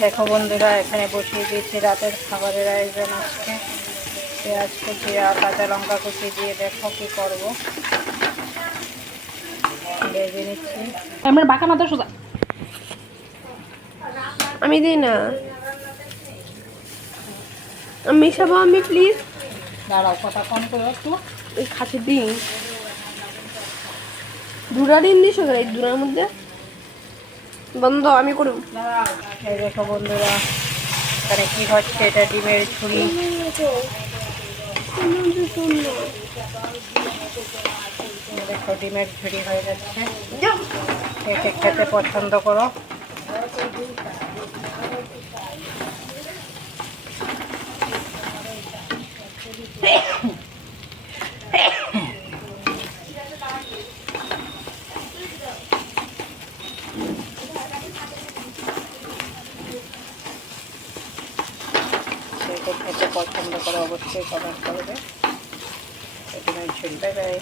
দেখো বন্ধুরা, এখানে বসিয়ে দিয়েছি রাতের খাবারের আয়োজন। আজকে পেঁয়াজ কুচি আর কাঁচা লঙ্কা কুচি দিয়ে দেখো কি করব। ভেজে নিচ্ছি। আমার বাঁকা মাথা সোজা আমি দিই না, মিশাবো আমি প্লিজ। দাঁড়াও, কথা কম করে একটু। ওই খাতে দিই দুরা দিন দিস এই দুরার মধ্যে বন্ধ আমি করব। এই দেখো বন্ধুরা, এখানে কি হচ্ছে, এটা ডিমের ঝুড়ি। দেখো ডিমের ঝুড়ি হয়ে যাচ্ছে। একে খেতে পছন্দ করো। খেতে পছন্দ করে অবশ্যই কমেন্ট করবে। ডিমের ঝুড়ি। Bye bye.